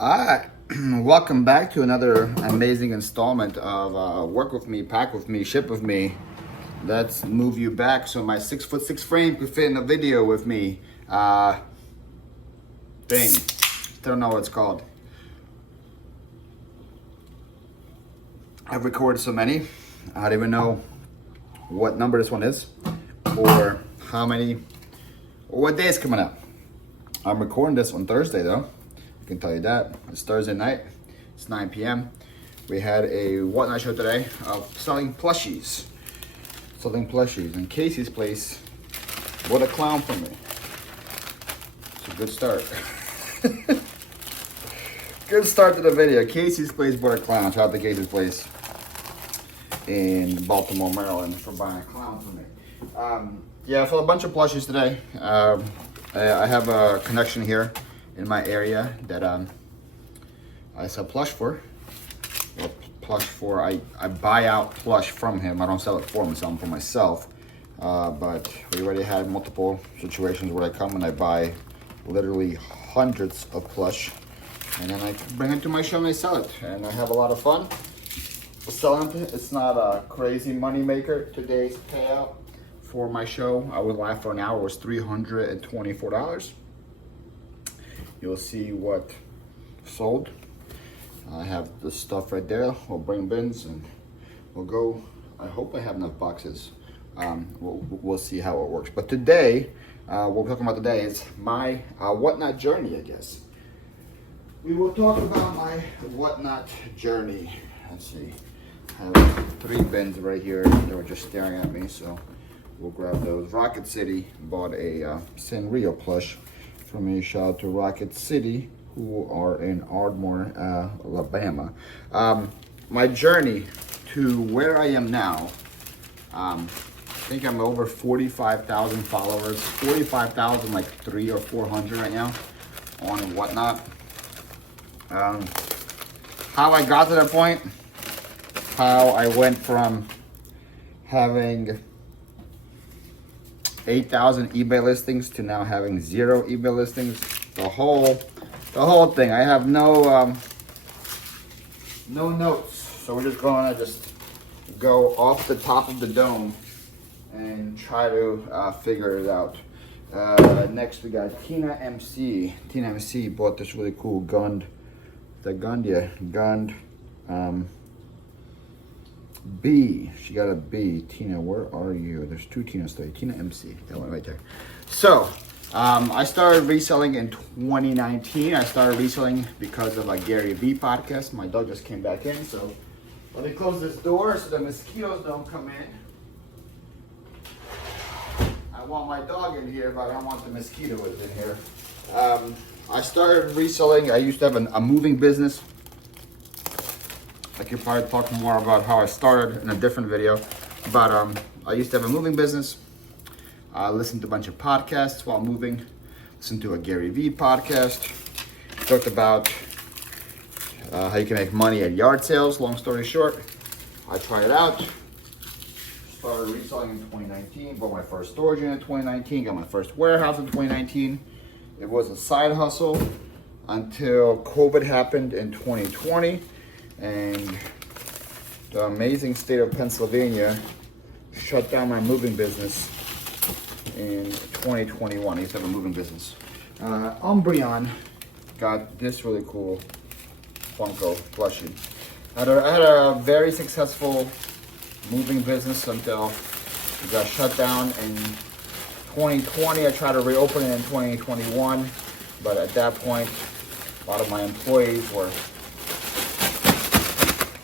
Alright, welcome back to another amazing installment of Work With Me, Pack With Me, Ship With Me. Let's move you back so my 6'6" frame could fit in a video with me. Thing. Don't know what it's called. I've recorded so many, I don't even know what number this one is, or how many, or what day it's coming out. I'm recording this on Thursday though. I can tell you that. It's Thursday night. It's 9 p.m. We had a whatnot show today of selling plushies. In Casey's place. What a clown for me. It's a good start. Good start to the video. Casey's place bought a clown. Shout out to Casey's place in Baltimore, Maryland for buying a clown for me. Yeah, for a bunch of plushies today. I have a connection here in my area that I sell plush for. I buy out plush from him. I don't sell it for him, I sell them for myself. But we already had multiple situations where I come and I buy literally hundreds of plush, and then I bring it to my show and I sell it, and I have a lot of fun selling it. It's not a crazy money maker. Today's payout for my show, I was live for an hour, was $324. You'll see what sold. I have the stuff right there. We'll bring bins and we'll go. I hope I have enough boxes. We'll see how it works. But today, what we're talking about today is my whatnot journey, I guess. We will talk about my whatnot journey. Let's see. I have 3 bins right here. They were just staring at me, so we'll grab those. Rocket City bought a Sanrio plush from me. Shout out to Rocket City, who are in Ardmore, Alabama. My journey to where I am now, I think I'm over 45,000 followers. 45,000, like 300 or 400 right now on whatnot. How I got to that point, how I went from having 8,000 eBay listings to now having 0 eBay listings. The whole thing. I have no notes, so we're just going to go off the top of the dome and try to figure it out. Next we got Tina MC. Tina MC bought this really cool Gund B. She got a B. Tina, where are you? There's 2 Tinas today. Tina MC. That one right there. So, I started reselling in 2019. I started reselling because of a Gary V podcast. My dog just came back in, so let me close this door so the mosquitoes don't come in. I want my dog in here, but I don't want the mosquitoes in here. I started reselling. I used to have a moving business. I could probably talk more about how I started in a different video, but I used to have a moving business. I listened to a bunch of podcasts while moving. Listened to a Gary V podcast. Talked about how you can make money at yard sales. Long story short, I tried it out. Started reselling in 2019. Bought my first storage unit in 2019. Got my first warehouse in 2019. It was a side hustle until COVID happened in 2020. And the amazing state of Pennsylvania shut down my moving business in 2021. I used to have a moving business. Umbreon got this really cool Funko plushie. I had a very successful moving business until it got shut down in 2020. I tried to reopen it in 2021, but at that point, a lot of my employees were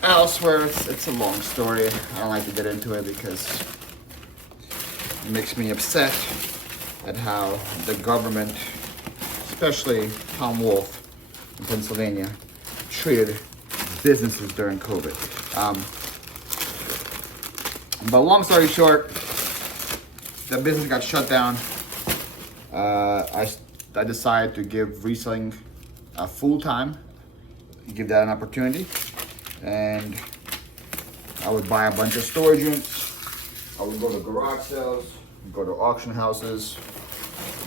elsewhere. It's a long story. I don't like to get into it because it makes me upset at how the government, especially Tom Wolf in Pennsylvania, treated businesses during COVID. But long story short, the business got shut down. I decided to give reselling a full time, give that an opportunity. And I would buy a bunch of storage units. I would go to garage sales, go to auction houses,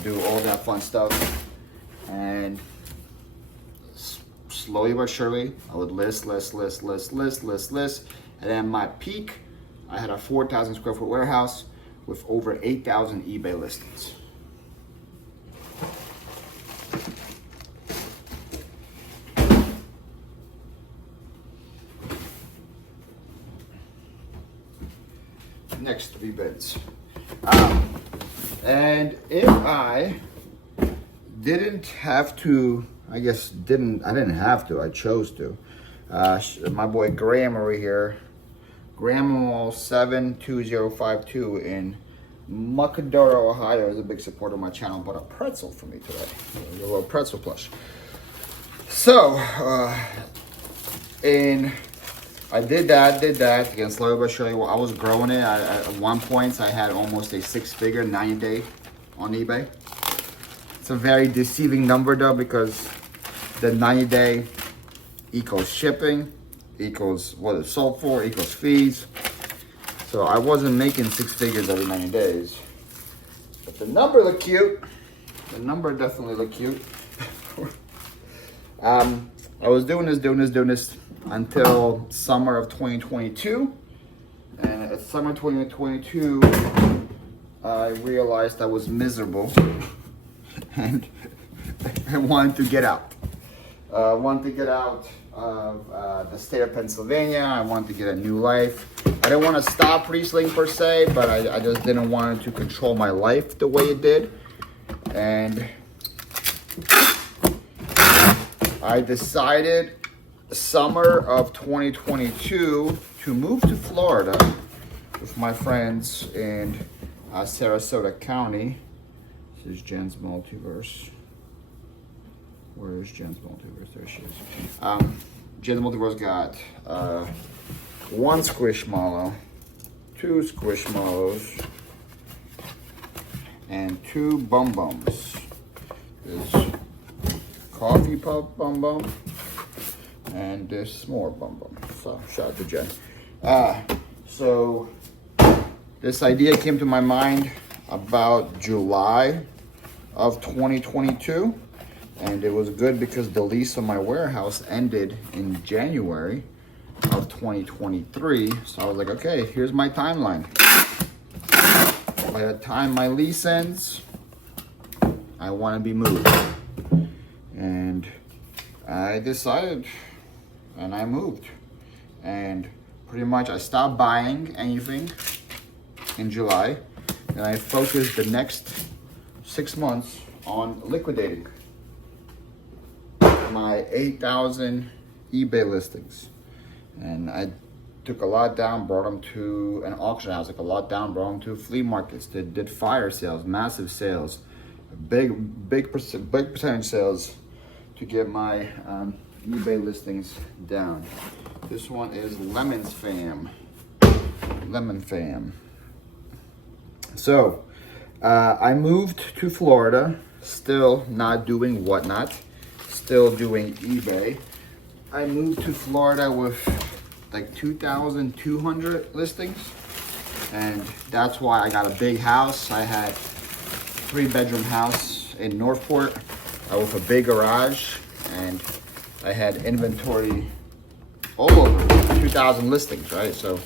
do all that fun stuff, and slowly but surely, I would list. And then my peak, I had a 4,000 square foot warehouse with over 8,000 eBay listings. Next 3 bids. And if I didn't have to, I didn't have to, I chose to. My boy Graham over here, Graham 72052 in Muckadora, Ohio, is a big supporter of my channel, bought a pretzel for me today. A little pretzel plush. So, I did that again, slowly but surely. I was growing it. At one point, I had almost a 6-figure 90-day on eBay. It's a very deceiving number though, because the 90-day equals shipping, equals what it's sold for, equals fees. So I wasn't making 6 figures every 90 days. But the number looked cute. The number definitely looked cute. I was doing this until summer of 2022, and at summer 2022 I realized I was miserable and I wanted to get out. I wanted to get out of the state of Pennsylvania. I wanted to get a new life. I didn't want to stop reselling per se, but I just didn't want it to control my life the way it did. And I decided summer of 2022 to move to Florida with my friends in Sarasota County. This is Jen's Multiverse. Where is Jen's Multiverse? There she is. Jen's Multiverse got 1 Squishmallow, 2 Squishmallows, and 2 Bum Bums. There's Coffee Puff Bum Bum, and this more Bum Bum. So shout out to Jen. So this idea came to my mind about July of 2022, and it was good because the lease of my warehouse ended in January of 2023. So I was like, okay, here's my timeline. By the time my lease ends, I want to be moved. And I decided, and I moved. And pretty much I stopped buying anything in July, and I focused the next 6 months on liquidating my 8,000 eBay listings. And I took a lot down, brought them to an auction house, like a lot down, brought them to flea markets, did fire sales, massive sales, big percentage sales to get my eBay listings down. This one is Lemon Fam. So I moved to Florida, still not doing whatnot, still doing eBay. I moved to Florida with like 2,200 listings, and that's why I got a big house. I had 3-bedroom house in Northport with a big garage, and I had inventory all over, 2,000 listings, right? So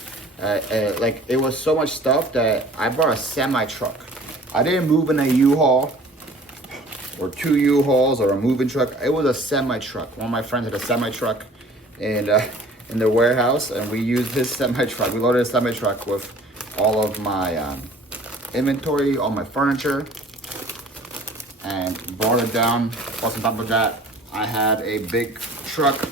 like it was so much stuff that I brought a semi truck. I didn't move in a U-Haul or 2 U-Hauls or a moving truck. It was a semi truck. One of my friends had a semi truck in the warehouse, and we used his semi truck. We loaded a semi truck with all of my inventory, all my furniture, and brought it down. Plus on top of that, I had a big truck.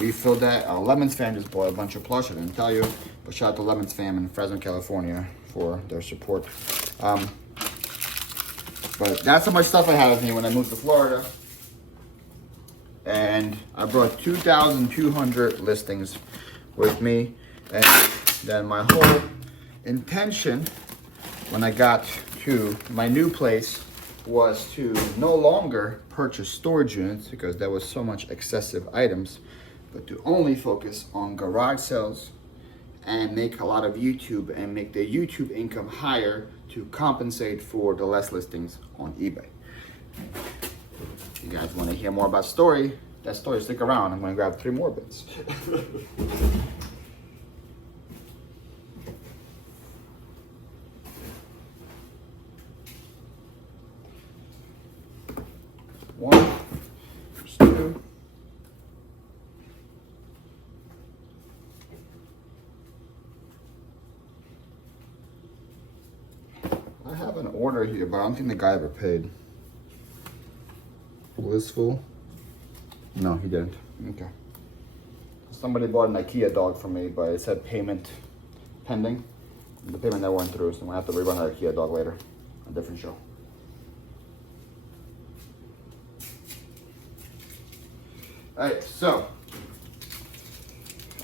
We filled that. Lemons Fam just bought a bunch of plush. I didn't tell you, but shout out to Lemons Fam in Fresno, California for their support. But that's how much stuff I had with me when I moved to Florida. And I brought 2,200 listings with me. And then my whole intention when I got to my new place was to no longer purchase storage units because there was so much excessive items, but to only focus on garage sales and make a lot of YouTube and make the YouTube income higher to compensate for the less listings on eBay. If you guys want to hear more about the story, that story, stick around. I'm gonna grab 3 more bits. One, there's 2. I have an order here, but I don't think the guy ever paid. Blissful? No, he didn't. Okay. Somebody bought an IKEA dog for me, but it said payment pending. The payment never went through, so I'm gonna have to rerun that IKEA dog later. A different show. Alright, so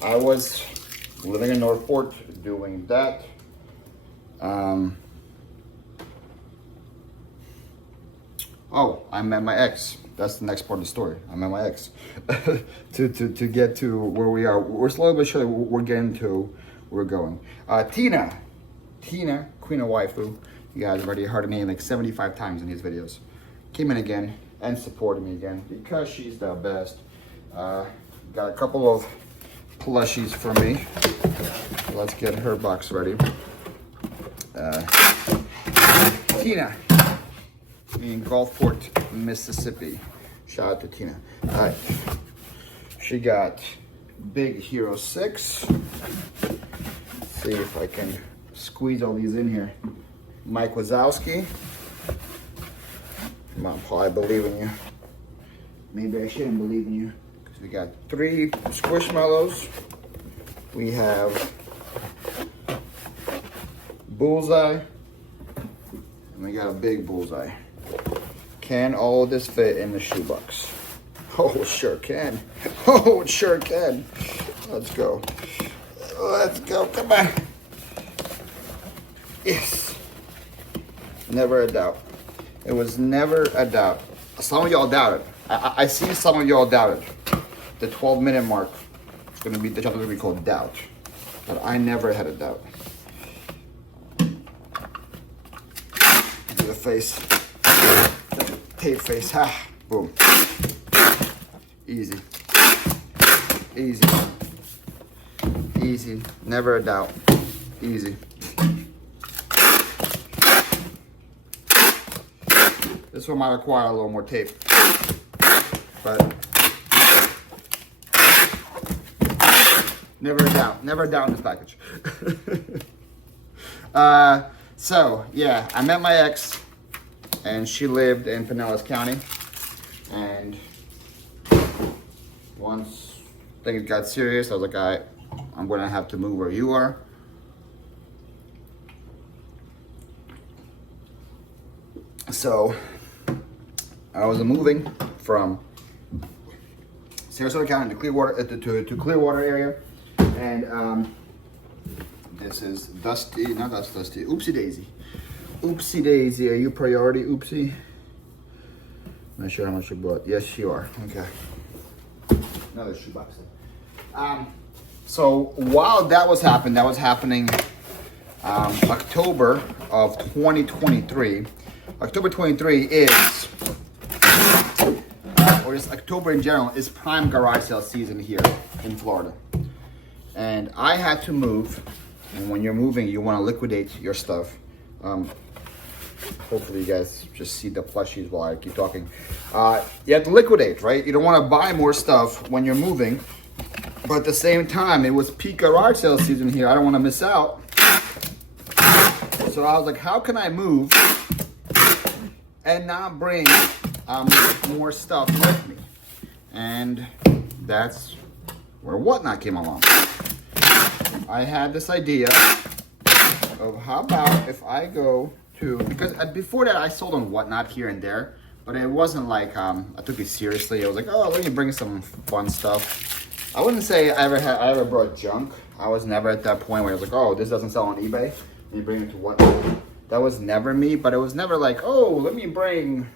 I was living in Northport doing that. Oh, I met my ex. That's the next part of the story. I met my ex. to get to where we are. We're slowly but surely we're getting to where we're going. Tina, Queen of Waifu. You guys have already heard her name like 75 times in these videos. Came in again and supported me again because she's the best. Got a couple of plushies for me. Let's get her box ready. Tina in Gulfport, Mississippi. Shout out to Tina. All right. She got Big Hero 6. Let's see if I can squeeze all these in here. Mike Wazowski. Come on, Paul, I believe in you. Maybe I shouldn't believe in you. Because we got 3 Squishmallows. We have Bullseye. And we got a big Bullseye. Can all of this fit in the shoebox? Oh, it sure can. Oh, it sure can. Let's go. Let's go. Come on. Yes. Never a doubt. It was never a doubt. Some of y'all doubted. I see some of y'all doubted. The 12-minute mark is going to be, the chapter is going to be called Doubt. But I never had a doubt. Do the face. Tape face. Ha. Boom. Easy. Easy. Easy. Never a doubt. Easy. This one might require a little more tape. But never a doubt. Never a doubt in this package. So, yeah, I met my ex, and she lived in Pinellas County. And once things got serious, I was like, all right, I'm gonna have to move where you are. So, I was moving from Sarasota County to Clearwater, to Clearwater area. And this is Dusty, not that's Dusty, Oopsie Daisy. Oopsie Daisy, are you priority, Oopsie? Not sure how much you bought. Yes, you are. Okay. Another shoebox. So while that was happening October of 2023. October 23 is, or just October in general, is prime garage sale season here in Florida. And I had to move, and when you're moving, you want to liquidate your stuff. Hopefully you guys just see the plushies while I keep talking. You have to liquidate, right? You don't want to buy more stuff when you're moving, but at the same time, it was peak garage sale season here. I don't want to miss out. So I was like, how can I move and not bring more stuff with me? And that's where Whatnot came along. I had this idea of how about if I go to, because before that I sold on Whatnot here and there, but it wasn't like I took it seriously. I was like, oh, let me bring some fun stuff. I wouldn't say I ever brought junk. I was never at that point where I was like, oh, this doesn't sell on eBay. Let me bring it to Whatnot. That was never me, but it was never like, oh, let me bring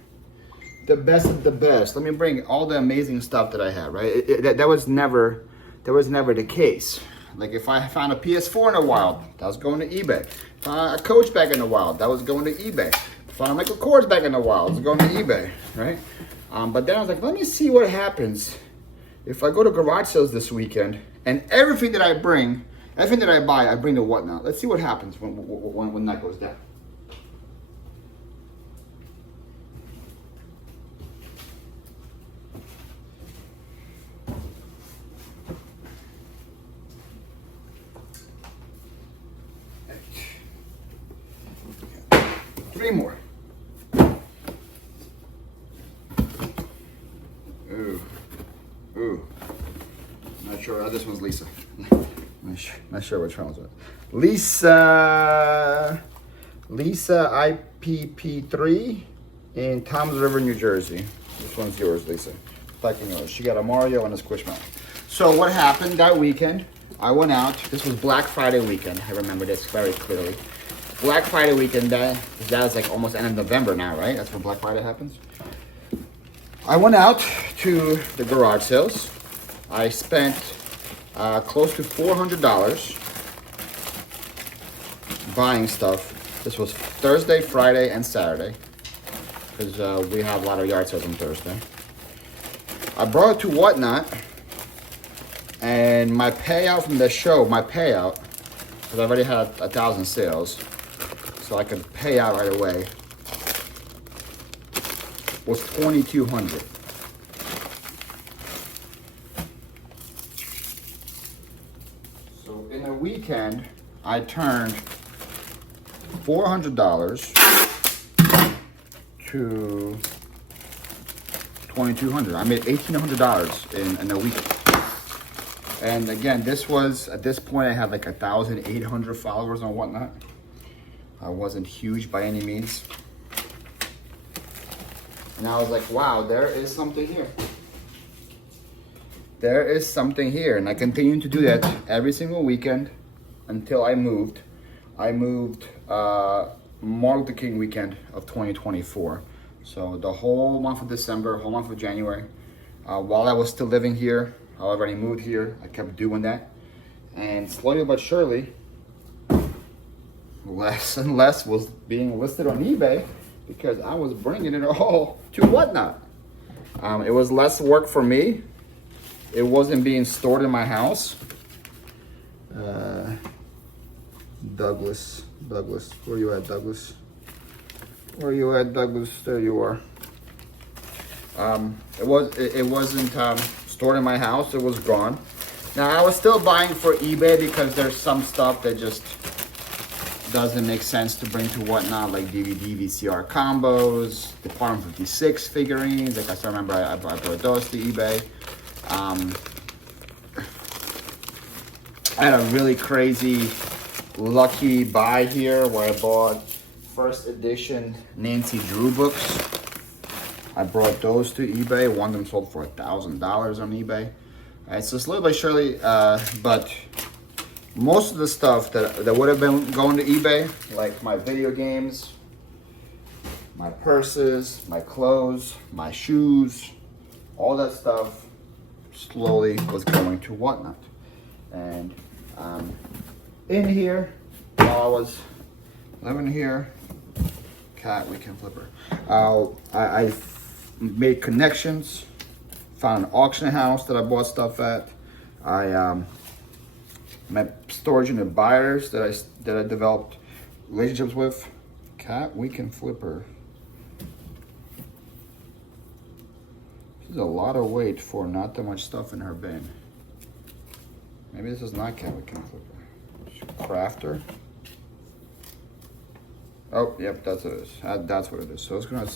the best of the best. Let me bring all the amazing stuff that I have, right? That was never the case. Like if I found a PS4 in the wild, that was going to eBay. If I found a Coach bag in the wild, that was going to eBay. If I found a Michael Kors bag in the wild, it was going to eBay, right? But then I was like, let me see what happens if I go to garage sales this weekend and everything that I buy, I bring to whatnot. Let's see what happens when that goes down. Three more. Ooh. Not sure. This one's Lisa. Not sure which one was it. Lisa IPP3 in Toms River, New Jersey. This one's yours, Lisa. Fucking yours. She got a Mario and a Squishmallow. So what happened that weekend? I went out. This was Black Friday weekend. I remember this very clearly. Black Friday weekend, that is like almost end of November now, right? That's when Black Friday happens. I went out to the garage sales. I spent close to $400 buying stuff. This was Thursday, Friday, and Saturday, because we have a lot of yard sales on Thursday. I brought it to Whatnot, and my payout from the show, because I already had 1,000 sales, so I could pay out right away, was $2,200. So in a weekend, I turned $400 to $2,200. I made $1,800 in a weekend. And again, this was, at this point, I had like 1,800 followers on Whatnot. I wasn't huge by any means. And I was like, wow, there is something here. There is something here. And I continued to do that every single weekend until I moved. I moved Martin Luther King weekend of 2024. So the whole month of December, whole month of January, while I was still living here, I already moved here, I kept doing that. And slowly but surely, less and less was being listed on eBay because I was bringing it all to Whatnot. It was less work for me. It wasn't being stored in my house. Douglas, where you at, Douglas? Where you at, Douglas? There you are. It wasn't stored in my house. It was gone. Now I was still buying for eBay because there's some stuff that just doesn't make sense to bring to Whatnot, like DVD, VCR combos, Department 56 figurines. Like I still remember I brought those to eBay. I had a really crazy lucky buy here where I bought first edition Nancy Drew books. I brought those to eBay. One of them sold for $1,000 on eBay. All right, so slowly but surely, but most of the stuff that would have been going to eBay, like my video games, my purses, my clothes, my shoes, all that stuff slowly was going to Whatnot. And in here, while I was living here, cat weekend flipper, I made connections, found an auction house that I bought stuff at. I met storage unit buyers that I developed relationships with. Cat weekend flipper. This is a lot of weight for not that much stuff in her bin. Maybe this is not cat weekend flipper. Crafter. Oh, yep, that's what it is. That's what it is. So I was gonna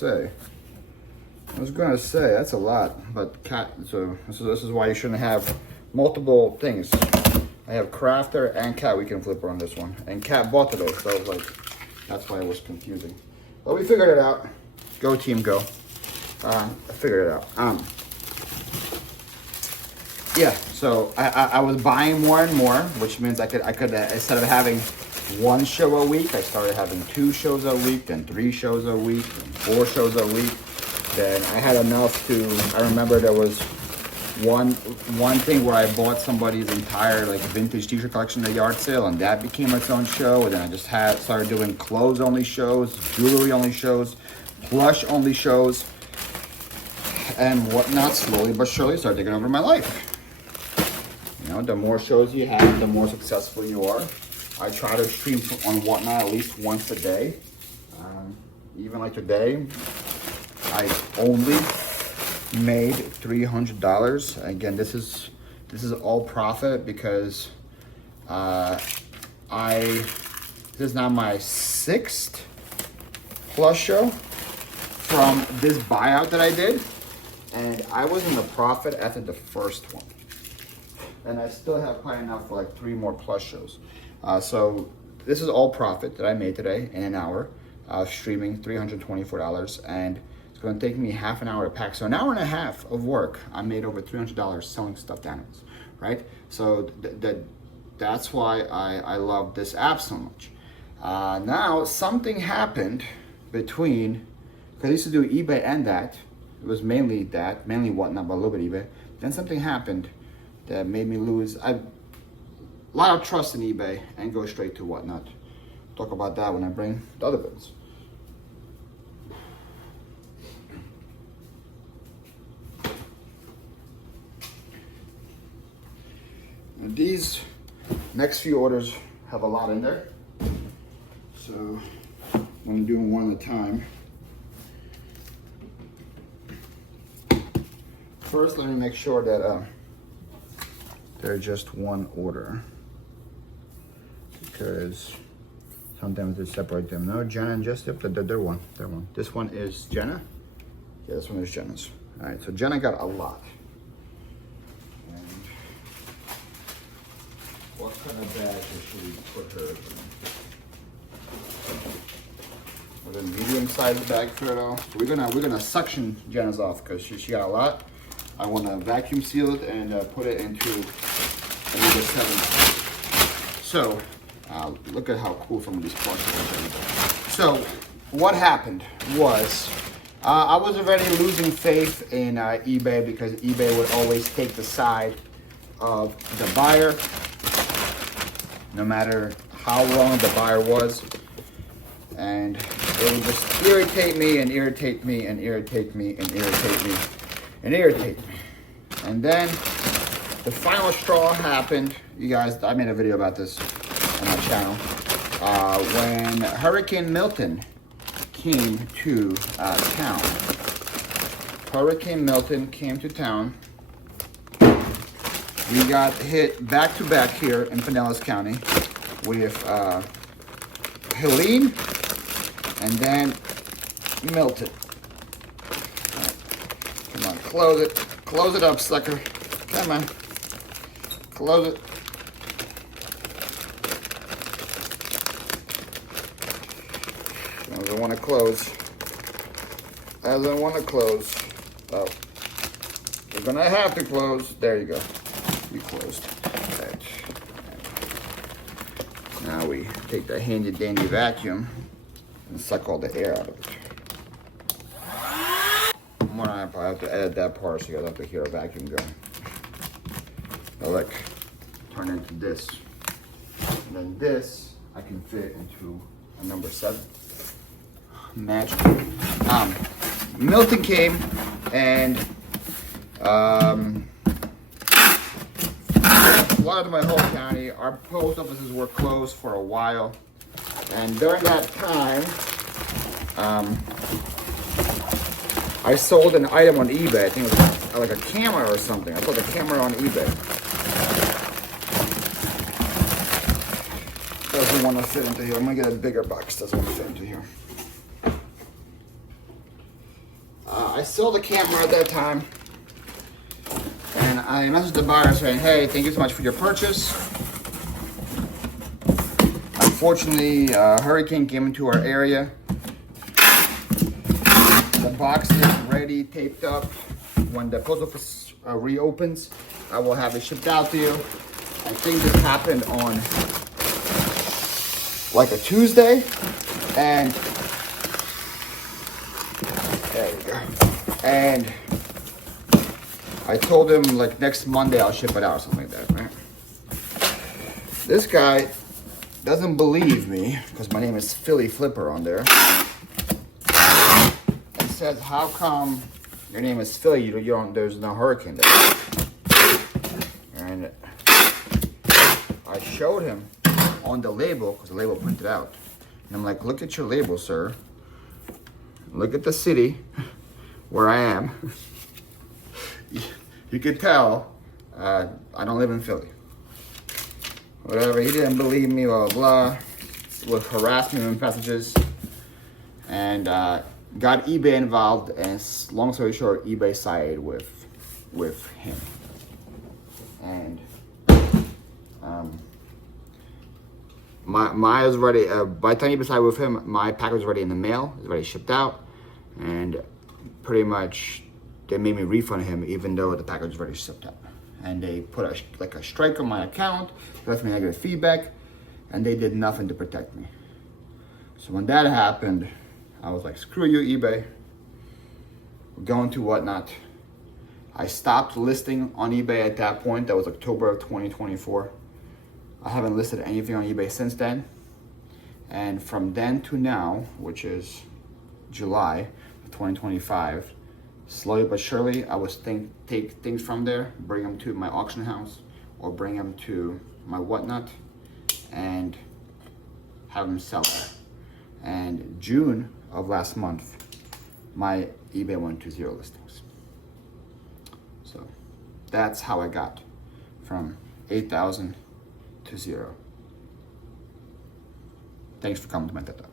say that's a lot, but cat. So this is why you shouldn't have multiple things. I have crafter and cat weekend flipper on this one, and cat bought those. So I was like, that's why it was confusing. But we figured it out. Go team, go. I figured it out. Yeah. So I was buying more and more, which means I could instead of having one show a week, I started having 2 shows a week, then 3 shows a week, and 4 shows a week. Then I had enough to. I remember there was one thing where I bought somebody's entire like vintage t-shirt collection at a yard sale, and that became its own show. And then I just started doing clothes only shows, jewelry only shows, plush only shows. and whatnot slowly but surely start taking over my life. You know, the more shows you have, the more successful you are. I try to stream on Whatnot at least once a day. Even like today, I only made $300. Again, this is all profit because this is now my 6th plus show from this buyout that I did, and I was in the profit after the first one, and I still have probably enough for like 3 more plus shows. So this is all profit that I made today in an hour, streaming $324, and it's going to take me half an hour to pack. So an hour and a half of work, I made over $300 selling stuffed animals, right? So that's why I love this app so much. Now something happened between, because I used to do eBay and that. It was mainly Whatnot, but a little bit eBay. Then something happened that made me lose a lot of trust in eBay and go straight to Whatnot. Talk about that when I bring the other bits. And these next few orders have a lot in there, so I'm doing one at a time. First, let me make sure that they're just one order, because sometimes they separate them. No, Jenna and Just, they're one. This one is Jenna. Yeah, this one is Jenna's. All right, so Jenna got a lot. And what kind of bag should we put her in? With a medium-sized bag for her though. So we're gonna suction Jenna's off because she got a lot. I want to vacuum seal it and put it into another 7. So look at how cool some of these plushes are. So what happened was I was already losing faith in eBay, because eBay would always take the side of the buyer, no matter how wrong the buyer was. And it would just irritate me and irritate me and irritate me and irritate me and irritate me. And then the final straw happened. You guys, I made a video about this on my channel. When Hurricane Milton came to town. Hurricane Milton came to town. We got hit back to back here in Pinellas County with Helene and then Milton. Right. Come on, close it up, sucker. Come on, close it. Doesn't want to close. Doesn't want to close. Oh, we're gonna have to close. There you go. You closed. Right. Now we take the handy dandy vacuum and suck all the air out of it. I have to edit that part so you guys have to hear a vacuum go. Now look, turn into this. And then this I can fit into a number 7. Magic. Milton came and flooded my whole county. Our post offices were closed for a while, and during that time, I sold an item on eBay. I think it was like a camera or something. I sold a camera on eBay. Doesn't want to fit into here. I'm gonna get a bigger box. Doesn't want to fit into here. I sold the camera at that time, and I messaged the buyer saying, "Hey, thank you so much for your purchase. Unfortunately, hurricane came into our area. The box is ready, taped up. When the post office reopens, I will have it shipped out to you." I think this happened on like a Tuesday, and there you go. And I told him like next Monday I'll ship it out or something like that, right? This guy doesn't believe me because my name is Phlipper on there. And says, how come your name is Philly, you don't, there's no hurricane there. And I showed him on the label, because the label printed out. And I'm like, look at your label, sir. Look at the city where I am. You could tell I don't live in Philly. Whatever, he didn't believe me, blah, blah, blah. Would harass me with messages. And got eBay involved, and long story short, eBay sided with him. And my was ready. By the time eBay sided with him, my package was already in the mail. It was already shipped out, and pretty much they made me refund him, even though the package was already shipped out. And they put a strike on my account, left me negative feedback, and they did nothing to protect me. So when that happened, I was like, screw you, eBay. We're going to whatnot. I stopped listing on eBay at that point. That was October of 2024. I haven't listed anything on eBay since then. And from then to now, which is July of 2025, slowly but surely, I was take things from there, bring them to my auction house, or bring them to my whatnot, and have them sell there. And June of last month, my eBay went to 0 listings. So that's how I got from 8,000 to 0. Thanks for coming to my TED Talk.